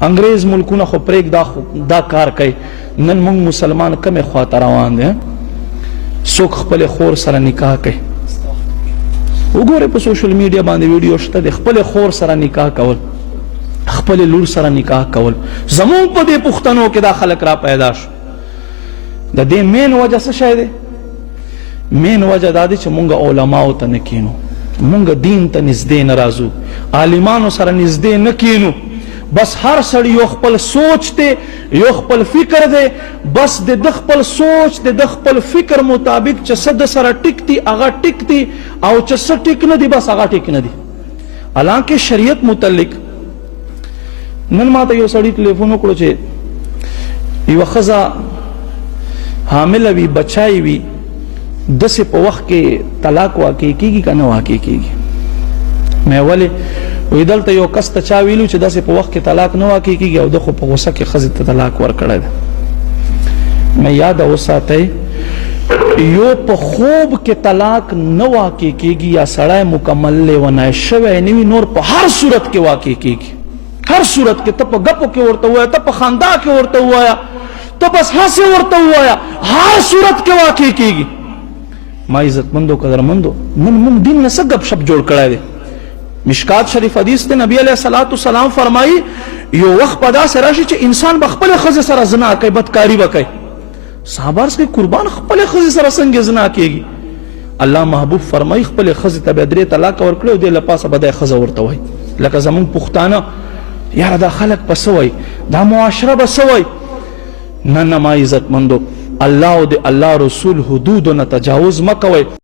انګریز ملکونه خو پرېږ دا کار کوي. نن موږ مسلمان کمې خواته روان دی؟ څوک خپلې خور سره نکاح کوي. وګورئ په سوشل میډیا باندې ویډیو شته د خپلې خور سره نکاح کول، خپلې لور سره نکاح کول. زموږ په دې پښتنو کې دا خلک را پیدا شو. د دې مین وجه څه شی دی؟ مین وجه دا دی چې مونږ علماو ته نه کینو، مونږ دین ته نږدې نه راځو، عالمانو سره نږدې نه کینو. بس هر سړی یو خپل سوچ دی، یو خپل فکر دی، بس د خپل سوچ د خپل فکر مطابق چې څه د سره ټیک دی هغه ټیک دی، او چې څه ټیک نه دی بس هغه ټیک نه دی. حالانکه شریعت متعلق نن ما ته یو سړی ټلیفون وکړو چې یوه ښځه حامله وي، بچای وي، داسې په وخت کې طلاق واقع کیږي که نه واقع کیږي؟ مې ولې؟ وایي دلته یو کس ته چا ویلو چې داسې په وخت کې طلاق نه واقع کیږي او ده خو په غوسه کې ښځې ته طلاق ورکړی دی. مې یاده وساتئ، یو په خوب کې طلاق نه واقع کیږي یا سړی مکمل لیونی شوی نه وي، نور په هر صورت کې واقع کیږي. هر صورت کې ته په ګپو کې ورته ووایه، ته په خندا کې ورته ووایه، ته بس هسې ورته ووایه، هر صورت کې واقع کیږي. ما عزتمندو قدرمندو، نن موږ دین نه څه ګپ شپ جوړ کړی دی. مشکات شریف حدیث دی، نبی علیه الصلاة والسلام فرمایي یو وخت به داسې راشي چې انسان به خپلې ښځې سره زنا کوي، بدکاري به کوي. صحابه عرض کوي قربان خپلې ښځې سره څنګه زنا کیږي؟ الله محبوب فرمایي خپلې ښځې ته به 3 طلاق ورکړي او دې له پاسه به دی ښځه ورته وایي. لکه زمونږ پښتانه، یاره دا خلک به څه وایي، دا معاشره به څه وایي. نه ما عزتمندو، الله او د الله رسول حدودو نه تجاوز مه کوئ.